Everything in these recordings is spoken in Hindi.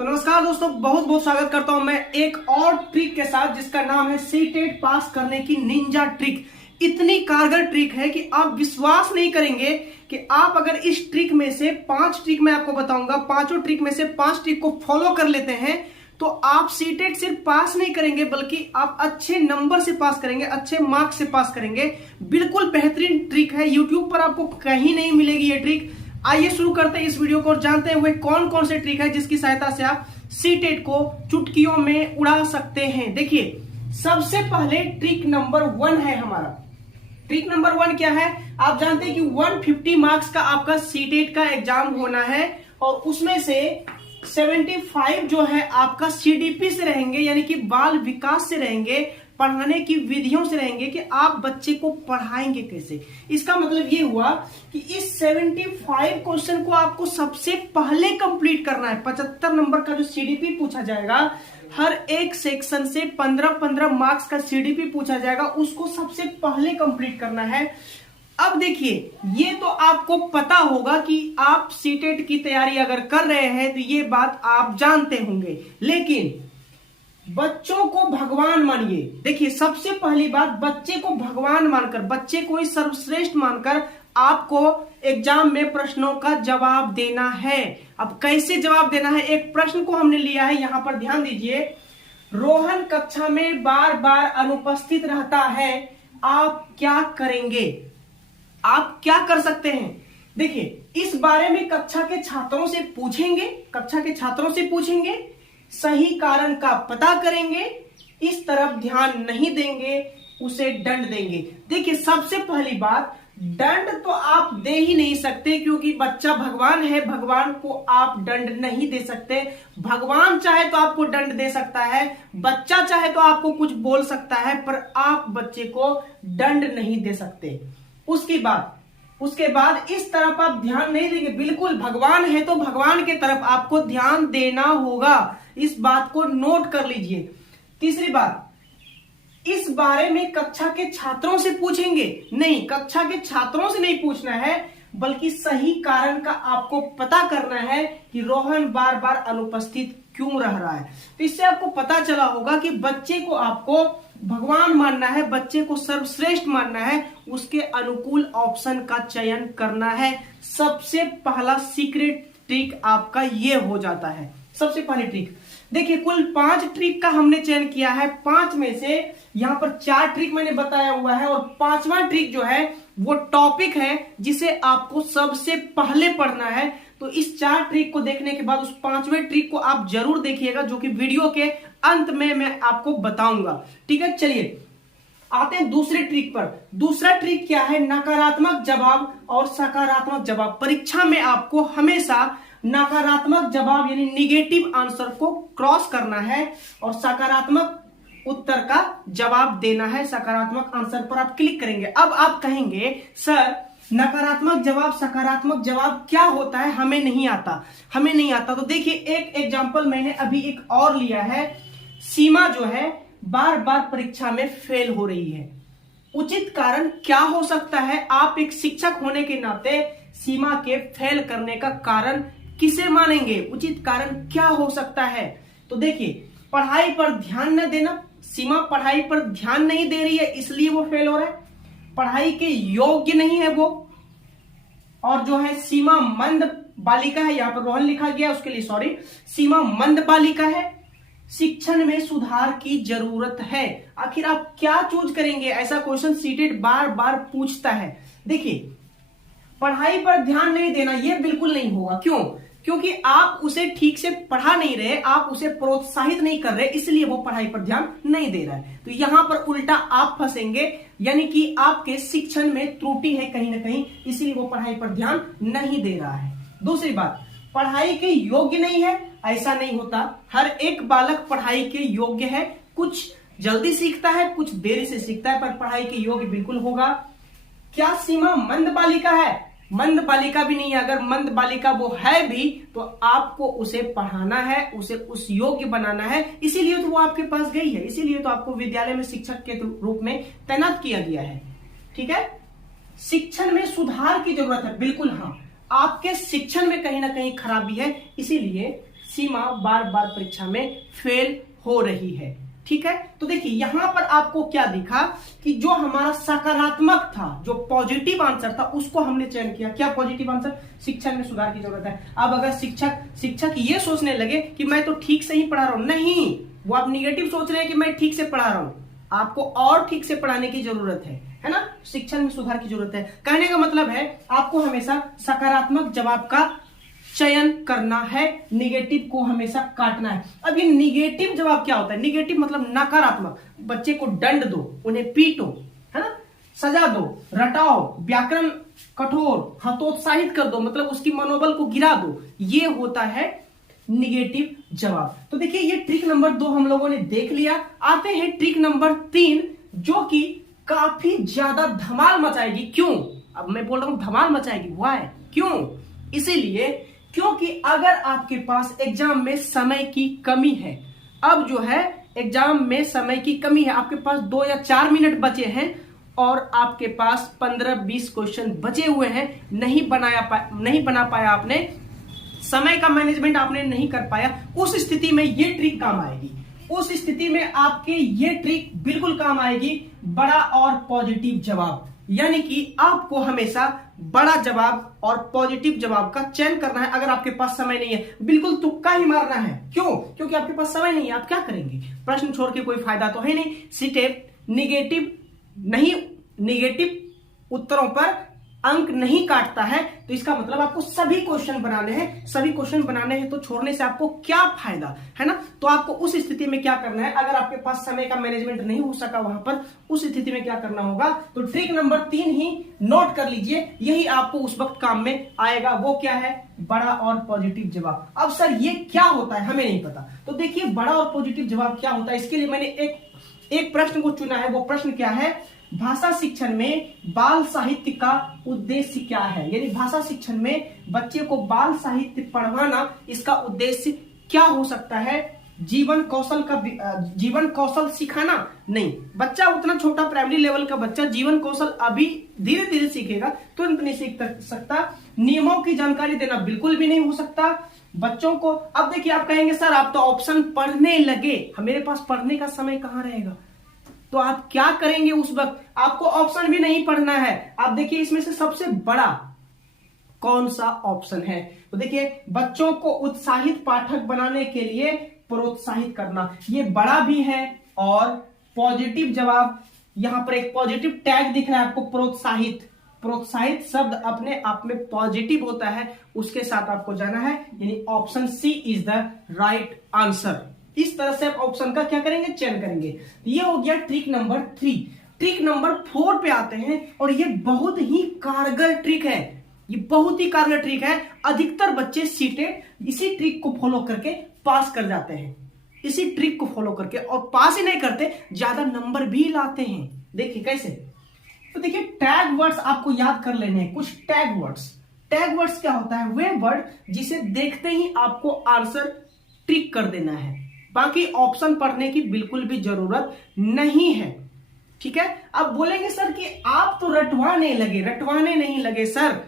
तो नमस्कार दोस्तों, बहुत बहुत स्वागत करता हूं मैं एक और ट्रिक के साथ जिसका नाम है सीटेट पास करने की निंजा ट्रिक। इतनी कारगर ट्रिक है कि आप विश्वास नहीं करेंगे कि आप अगर इस ट्रिक में से 5 ट्रिक मैं आपको बताऊंगा, पांचों ट्रिक में से 5 ट्रिक को फॉलो कर लेते हैं तो आप सीटेट सिर्फ पास नहीं करेंगे बल्कि आप अच्छे नंबर से पास करेंगे, अच्छे मार्क्स से पास करेंगे। बिल्कुल बेहतरीन ट्रिक है, यूट्यूब पर आपको कहीं नहीं मिलेगी ये ट्रिक। आइए शुरू करते हैं इस वीडियो को और जानते हैं वे कौन कौन से ट्रिक है जिसकी सहायता से आप सीटेट को चुटकियों में उड़ा सकते हैं। देखिए, सबसे पहले ट्रिक नंबर 1 है हमारा। ट्रिक नंबर 1 क्या है? आप जानते हैं कि 150 मार्क्स का आपका सीटेट का एग्जाम होना है और उसमें से 75 जो है आपका सीडीपी से रहेंगे, यानी कि बाल विकास से रहेंगे, पढ़ाने की विधियों से रहेंगे कि आप बच्चे को पढ़ाएंगे कैसे। इसका मतलब ये हुआ कि इस 75 क्वेश्चन को आपको सबसे पहले कंप्लीट करना है। 75 नंबर का जो सीडीपी पूछा जाएगा, हर एक सेक्शन से 15-15 मार्क्स का सीडीपी पूछा जाएगा, उसको सबसे पहले कंप्लीट करना है। अब देखिए, ये तो आपको पता होगा कि आप सीटेट की तैयारी अगर कर रहे हैं तो ये बात आप जानते होंगे, लेकिन बच्चों को भगवान मानिए। देखिए, सबसे पहली बात, बच्चे को भगवान मानकर, बच्चे को ही सर्वश्रेष्ठ मानकर आपको एग्जाम में प्रश्नों का जवाब देना है। अब कैसे जवाब देना है? एक प्रश्न को हमने लिया है, यहां पर ध्यान दीजिए। रोहन कक्षा में बार बार अनुपस्थित रहता है, आप क्या करेंगे? आप क्या कर सकते हैं? देखिए, इस बारे में कक्षा के छात्रों से पूछेंगे, सही कारण का पता करेंगे, इस तरफ ध्यान नहीं देंगे, उसे दंड देंगे। देखिए, सबसे पहली बात, दंड तो आप दे ही नहीं सकते क्योंकि बच्चा भगवान है, भगवान को आप दंड नहीं दे सकते। भगवान चाहे तो आपको दंड दे सकता है, बच्चा चाहे तो आपको कुछ बोल सकता है, पर आप बच्चे को दंड नहीं दे सकते। उसके बाद इस तरफ आप ध्यान नहीं देंगे। बिल्कुल, भगवान है तो भगवान के तरफ आपको ध्यान देना होगा, इस बात को नोट कर लीजिए। तीसरी बात, इस बारे में कक्षा के छात्रों से पूछेंगे नहीं, कक्षा के छात्रों से नहीं पूछना है, बल्कि सही कारण का आपको पता करना है कि रोहन बार बार अनुपस्थित क्यों रह रहा है। तो इससे आपको पता चला होगा कि बच्चे को आपको भगवान मानना है, बच्चे को सर्वश्रेष्ठ मानना है, उसके अनुकूल ऑप्शन का चयन करना है। सबसे पहला सीक्रेट ट्रिक आपका ये हो जाता है। सबसे पहली ट्रिक देखिए, कुल 5 ट्रिक का हमने चयन किया है। 5 में से यहां पर 4 ट्रिक मैंने बताया हुआ है और 5वां ट्रिक जो है वो टॉपिक है जिसे आपको सबसे पहले पढ़ना है। तो इस 4 ट्रिक को देखने के बाद उस 5वें ट्रिक को आप जरूर देखिएगा, जो कि वीडियो के अंत में मैं आपको बताऊंगा। ठीक है, चलिए आते हैं दूसरे ट्रिक पर। दूसरा ट्रिक क्या है? नकारात्मक जवाब और सकारात्मक जवाब। परीक्षा में आपको हमेशा नकारात्मक जवाब यानी निगेटिव आंसर को क्रॉस करना है और सकारात्मक उत्तर का जवाब देना है। सकारात्मक आंसर पर आप क्लिक करेंगे। अब आप कहेंगे, सर नकारात्मक जवाब सकारात्मक जवाब क्या होता है? हमें नहीं आता। तो देखिए, एक एग्जांपल मैंने अभी एक और लिया है। सीमा जो है बार बार परीक्षा में फेल हो रही है, उचित कारण क्या हो सकता है? आप एक शिक्षक होने के नाते सीमा के फेल करने का कारण किसे मानेंगे? उचित कारण क्या हो सकता है? तो देखिए, पढ़ाई पर ध्यान न देना। सीमा पढ़ाई पर ध्यान नहीं दे रही है, इसलिए वो फेल हो रहा है। पढ़ाई के योग्य नहीं है वो, और जो है सीमा मंद बालिका है, यहां पर रोहन लिखा गया, उसके लिए सॉरी। सीमा मंद बालिका है, शिक्षण में सुधार की जरूरत है। आखिर आप क्या चूज करेंगे? ऐसा क्वेश्चन सीटेट बार बार पूछता है। देखिए, पढ़ाई पर ध्यान नहीं देना ये बिल्कुल नहीं होगा। क्यों? क्योंकि आप उसे ठीक से पढ़ा नहीं रहे, आप उसे प्रोत्साहित नहीं कर रहे, इसलिए वो पढ़ाई पर ध्यान नहीं दे रहा है। तो यहां पर उल्टा आप फंसेंगे, यानी कि आपके शिक्षण में त्रुटि है कहीं ना कहीं, इसीलिए वो पढ़ाई पर ध्यान नहीं दे रहा है। दूसरी बात, पढ़ाई के योग्य नहीं है। ऐसा नहीं होता, हर एक बालक पढ़ाई के योग्य है। कुछ जल्दी सीखता है, कुछ देरी से सीखता है, पर पढ़ाई के योग्य बिल्कुल होगा। क्या सीमा मंद बालिका है? मंद बालिका भी नहीं है। अगर मंद बालिका वो है भी तो आपको उसे पढ़ाना है, उसे उस योग्य बनाना है, इसीलिए तो वो आपके पास गई है, इसीलिए तो आपको विद्यालय में शिक्षक के रूप में तैनात किया गया है। ठीक है, शिक्षण में सुधार की जरूरत है। बिल्कुल हाँ, आपके शिक्षण में कहीं ना कहीं खराबी है, इसीलिए सीमा बार बार परीक्षा में फेल हो रही है। ठीक है, तो देखिए यहां पर आपको क्या दिखा कि जो हमारा सकारात्मक था, जो पॉजिटिव आंसर था, उसको हमने चयन किया। क्या पॉजिटिव आंसर? शिक्षा में सुधार की जरूरत है। अब अगर शिक्षक ये सोचने लगे कि मैं तो ठीक से ही पढ़ा रहा हूं, नहीं, वो आप निगेटिव सोच रहे हैं कि मैं ठीक से पढ़ा रहा हूं, आपको और ठीक से पढ़ाने की जरूरत है ना, शिक्षण में सुधार की जरूरत है। कहने का मतलब है आपको हमेशा सकारात्मक जवाब का चयन करना है, निगेटिव को हमेशा काटना है। अब ये निगेटिव जवाब क्या होता है? निगेटिव मतलब नकारात्मक। बच्चे को दंड दो, उन्हें पीटो, है ना, सजा दो, रटाओ, व्याकरण कठोर, हतोत्साहित कर दो, मतलब उसकी मनोबल को गिरा दो, ये होता है निगेटिव जवाब। तो देखिए ये ट्रिक नंबर 2 हम लोगों ने देख लिया। आते हैं ट्रिक नंबर 3, जो कि काफी ज्यादा धमाल मचाएगी। क्यों? अब मैं बोल रहा हूं धमाल मचाएगी, वाई, क्यों? इसीलिए क्योंकि अगर आपके पास एग्जाम में समय की कमी है, अब जो है एग्जाम में समय की कमी है, आपके पास 2 या 4 मिनट बचे हैं और आपके पास 15-20 क्वेश्चन बचे हुए हैं, नहीं बना पाया आपने, समय का मैनेजमेंट आपने नहीं कर पाया, उस स्थिति में ये ट्रिक काम आएगी। उस स्थिति में आपके ये ट्रिक बिल्कुल काम आएगी, बड़ा और पॉजिटिव जवाब। यानी कि आपको हमेशा बड़ा जवाब और पॉजिटिव जवाब का चयन करना है। अगर आपके पास समय नहीं है, बिल्कुल तुक्का ही मारना है। क्यों? क्योंकि आपके पास समय नहीं है, आप क्या करेंगे? प्रश्न छोड़ के कोई फायदा तो है नहीं। सीटेट निगेटिव उत्तरों पर अंक नहीं काटता है, तो इसका मतलब आपको सभी क्वेश्चन बनाने हैं। सभी क्वेश्चन बनाने हैं तो छोड़ने से आपको क्या फायदा, है ना? तो आपको उस स्थिति में क्या करना है? अगर आपके पास समय का मैनेजमेंट नहीं हो सका वहां पर, उस स्थिति में क्या करना होगा? तो ट्रिक नंबर 3 ही नोट कर लीजिए, यही आपको उस वक्त काम में आएगा। वो क्या है? बड़ा और पॉजिटिव जवाब। अब सर ये क्या होता है, हमें नहीं पता। तो देखिए बड़ा और पॉजिटिव जवाब क्या होता है, इसके लिए मैंने एक प्रश्न को चुना है। वो प्रश्न क्या है? भाषा शिक्षण में बाल साहित्य का उद्देश्य क्या है? यानी भाषा शिक्षण में बच्चे को बाल साहित्य पढ़वाना, इसका उद्देश्य क्या हो सकता है? जीवन कौशल सिखाना? नहीं, बच्चा उतना छोटा प्राइमरी लेवल का बच्चा जीवन कौशल अभी धीरे धीरे सीखेगा, तुरंत नहीं सीख सकता। नियमों की जानकारी देना बिल्कुल भी नहीं हो सकता बच्चों को। अब देखिए आप कहेंगे सर आप तो ऑप्शन पढ़ने लगे, मेरे पास पढ़ने का समय कहां रहेगा? तो आप क्या करेंगे उस वक्त? आपको ऑप्शन भी नहीं पढ़ना है। आप देखिए इसमें से सबसे बड़ा कौन सा ऑप्शन है? तो देखिए बच्चों को उत्साहित पाठक बनाने के लिए प्रोत्साहित करना, ये बड़ा भी है और पॉजिटिव जवाब। यहां पर एक पॉजिटिव टैग दिख रहा है आपको, प्रोत्साहित शब्द अपने आप में पॉजिटिव होता है, उसके साथ आपको जाना है, यानी option C is the right answer. इस तरह से आप ऑप्शन का क्या करेंगे? चयन करेंगे। ये हो गया ट्रिक नंबर 3। ट्रिक नंबर 4 पे आते हैं और ये बहुत ही कारगर ट्रिक है। ये बहुत ही कारगर ट्रिक है। अधिकतर बच्चे सीटेड इसी ट्रिक को फॉलो करके पास कर जाते हैं, इसी ट्रिक को फॉलो करके, और पास ही नहीं करते, ज्यादा नंबर भी लाते हैं। देखिए कैसे? तो देखिए टैग वर्ड्स आपको याद कर लेने हैं, कुछ टैग वर्ड्स क्या होता है? वे वर्ड जिसे देखते ही आपको आंसर टिक कर देना है, बाकी ऑप्शन पढ़ने की बिल्कुल भी जरूरत नहीं है। ठीक है? अब बोलेंगे सर कि आप तो रटवाने नहीं लगे सर।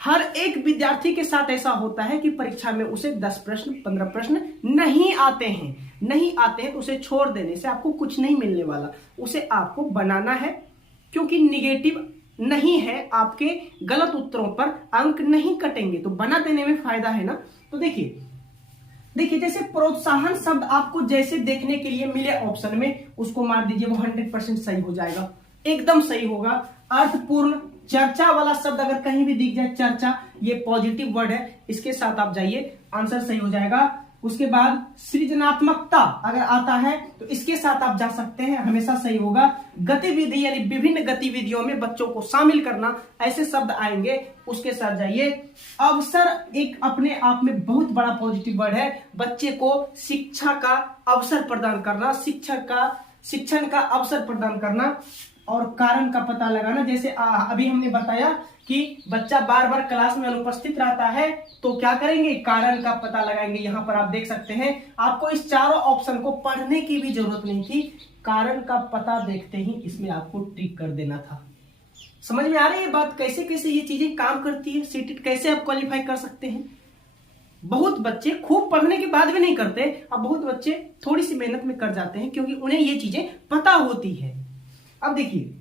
हर एक विद्यार्थी के साथ ऐसा होता है कि परीक्षा में उसे 10 प्रश्न 15 प्रश्न नहीं आते हैं तो उसे छोड़ देने से आपको कुछ नहीं मिलने वाला, उसे आपको बनाना है, क्योंकि निगेटिव नहीं है, आपके गलत उत्तरों पर अंक नहीं कटेंगे, तो बना देने में फायदा है ना। तो देखिए जैसे प्रोत्साहन शब्द आपको जैसे देखने के लिए मिले ऑप्शन में, उसको मार दीजिए, वो 100% सही हो जाएगा, एकदम सही होगा। अर्थपूर्ण, चर्चा वाला शब्द अगर कहीं भी दिख जाए, चर्चा, ये पॉजिटिव वर्ड है, इसके साथ आप जाइए, आंसर सही हो जाएगा। उसके बाद सृजनात्मकता अगर आता है तो इसके साथ आप जा सकते हैं, हमेशा सही होगा। गतिविधि यानी विभिन्न गतिविधियों में बच्चों को शामिल करना, ऐसे शब्द आएंगे, उसके साथ जाइए। अवसर एक अपने आप में बहुत बड़ा पॉजिटिव वर्ड है, बच्चे को शिक्षा का अवसर प्रदान करना, शिक्षण का अवसर प्रदान करना। और कारण का पता लगाना, जैसे अभी हमने बताया कि बच्चा बार बार क्लास में अनुपस्थित रहता है, तो क्या करेंगे? कारण का पता लगाएंगे। यहां पर आप देख सकते हैं, आपको इस चारों ऑप्शन को पढ़ने की भी जरूरत नहीं थी, कारण का पता देखते ही इसमें आपको टिक कर देना था। समझ में आ रही है बात? कैसे कैसे ये चीजें काम करती है, सीटेट कैसे आप क्वालिफाई कर सकते हैं। बहुत बच्चे खूब पढ़ने के बाद भी नहीं करते, अब बहुत बच्चे थोड़ी सी मेहनत में कर जाते हैं क्योंकि उन्हें ये चीजें पता होती है। अब देखिए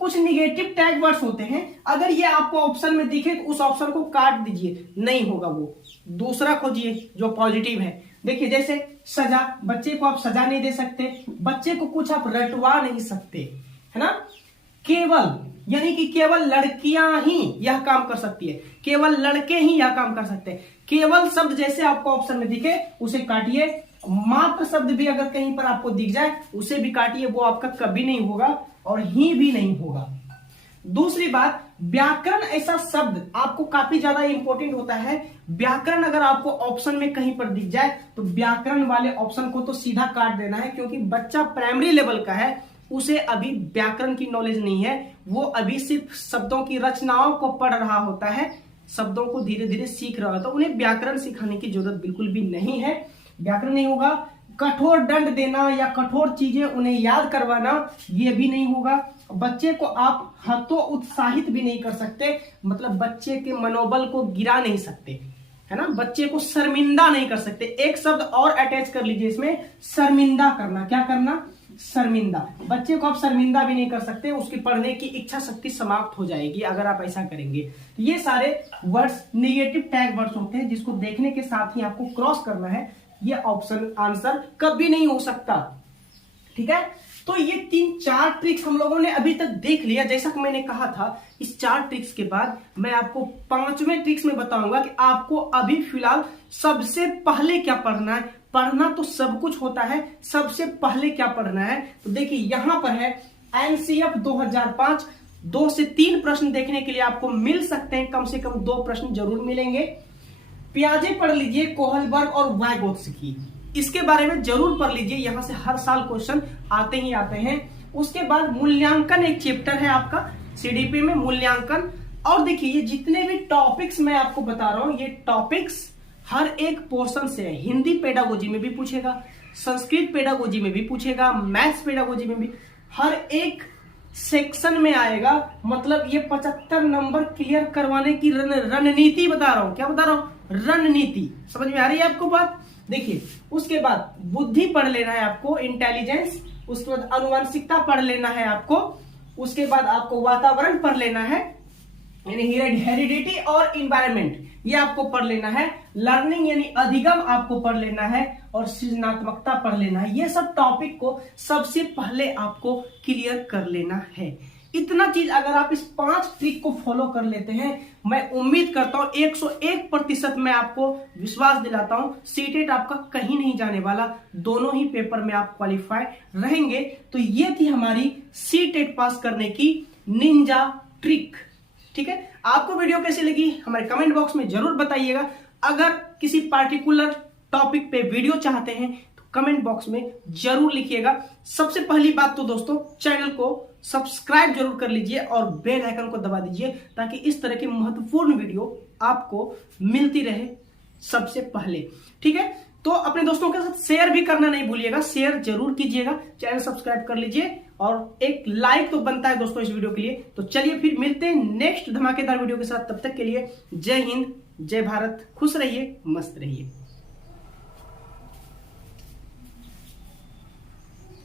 कुछ निगेटिव टैग वर्ड्स होते हैं, अगर ये आपको ऑप्शन में दिखे तो उस ऑप्शन को काट दीजिए, नहीं होगा वो, दूसरा खोजिए जो पॉजिटिव है। देखिए जैसे सजा, बच्चे को आप सजा नहीं दे सकते, बच्चे को कुछ आप रटवा नहीं सकते, है ना। केवल यानी कि केवल लड़कियां ही यह काम कर सकती है, केवल लड़के ही यह काम कर सकते हैं। केवल शब्द जैसे आपको ऑप्शन में दिखे उसे काटिए, मात्र शब्द भी अगर कहीं पर आपको दिख जाए उसे भी काटिए, वो आपका कभी नहीं होगा और ही भी नहीं होगा। दूसरी बात, व्याकरण ऐसा शब्द आपको काफी ज्यादा इंपॉर्टेंट होता है। व्याकरण अगर आपको ऑप्शन में कहीं पर दिख जाए तो व्याकरण वाले ऑप्शन को तो सीधा काट देना है, क्योंकि बच्चा प्राइमरी लेवल का है, उसे अभी व्याकरण की नॉलेज नहीं है, वो अभी सिर्फ शब्दों की रचनाओं को पढ़ रहा होता है, शब्दों को धीरे धीरे सीख रहा होता है, उन्हें व्याकरण सिखाने की जरूरत बिल्कुल भी नहीं है, व्याकरण नहीं होगा। कठोर दंड देना या कठोर चीजें उन्हें याद करवाना ये भी नहीं होगा। बच्चे को आप हतोत्साहित भी नहीं कर सकते, मतलब बच्चे के मनोबल को गिरा नहीं सकते, है ना, बच्चे को शर्मिंदा नहीं कर सकते। एक शब्द और अटैच कर लीजिए इसमें, शर्मिंदा करना। क्या करना? शर्मिंदा। बच्चे को आप शर्मिंदा भी नहीं कर सकते, उसकी पढ़ने की इच्छा शक्ति समाप्त हो जाएगी अगर आप ऐसा करेंगे। तो ये सारे वर्ड्स निगेटिव टैग वर्ड्स होते हैं जिसको देखने के साथ ही आपको क्रॉस करना है, ये ऑप्शन आंसर कभी नहीं हो सकता। ठीक है, तो ये 3-4 ट्रिक्स हम लोगों ने अभी तक देख लिया। जैसा कि मैंने कहा था, इस 4 ट्रिक्स के बाद मैं आपको 5वें ट्रिक्स में बताऊंगा कि आपको अभी फिलहाल सबसे पहले क्या पढ़ना है। पढ़ना तो सब कुछ होता है, सबसे पहले क्या पढ़ना है, तो देखिए यहां पर है एनसीएफ 2005, 2 से 3 प्रश्न देखने के लिए आपको मिल सकते हैं, कम से कम 2 प्रश्न जरूर मिलेंगे। पियाजे पढ़ लीजिए, कोहलबर्ग और वाइगोत्स्की, इसके बारे में जरूर पढ़ लीजिए, यहां से हर साल क्वेश्चन आते ही आते हैं। उसके बाद मूल्यांकन एक चैप्टर है आपका सीडीपी में, मूल्यांकन। और देखिए ये जितने भी टॉपिक्स मैं आपको बता रहा हूं, ये टॉपिक्स हर एक पोर्शन से है। हिंदी पेडागोजी में भी पूछेगा, संस्कृत पेडागोजी में भी पूछेगा, मैथ्स पेडागोजी में भी, हर एक सेक्शन में आएगा। मतलब ये 75 नंबर क्लियर करवाने की रणनीति बता रहा हूं। क्या बता रहा हूं? रणनीति। समझ में आ रही है आपको बात? देखिए उसके बाद बुद्धि पढ़ लेना है आपको, इंटेलिजेंस। उसके बाद आनुवंशिकता पढ़ लेना है आपको। उसके बाद आपको वातावरण पढ़ लेना है, यानी हेरिडिटी और इन्वायरमेंट, ये आपको पढ़ लेना है। लर्निंग यानी अधिगम आपको पढ़ लेना है, और सृजनात्मकता पढ़ लेना है। ये सब टॉपिक को सबसे पहले आपको क्लियर कर लेना है। इतना चीज अगर आप इस 5 ट्रिक को फॉलो कर लेते हैं, मैं उम्मीद करता हूं 101% मैं आपको विश्वास दिलाता हूं, सीटेट आपका कहीं नहीं जाने वाला, दोनों ही पेपर में आप क्वालिफाई रहेंगे। तो ये थी हमारी सीटेट पास करने की निंजा ट्रिक। ठीक है, आपको वीडियो कैसी लगी हमारे कमेंट बॉक्स में जरूर बताइएगा। अगर किसी पार्टिकुलर टॉपिक पे वीडियो चाहते हैं तो कमेंट बॉक्स में जरूर लिखिएगा। सबसे पहली बात तो दोस्तों, चैनल को सब्सक्राइब जरूर कर लीजिए और बेल आइकन को दबा दीजिए, ताकि इस तरह की महत्वपूर्ण वीडियो आपको मिलती रहे सबसे पहले। ठीक है, तो अपने दोस्तों के साथ शेयर भी करना नहीं भूलिएगा, शेयर जरूर कीजिएगा, चैनल सब्सक्राइब कर लीजिए, और एक लाइक तो बनता है दोस्तों इस वीडियो के लिए। तो चलिए फिर मिलते हैं नेक्स्ट धमाकेदार वीडियो के साथ, तब तक के लिए जय हिंद, जय भारत, खुश रहिए, मस्त रहिए।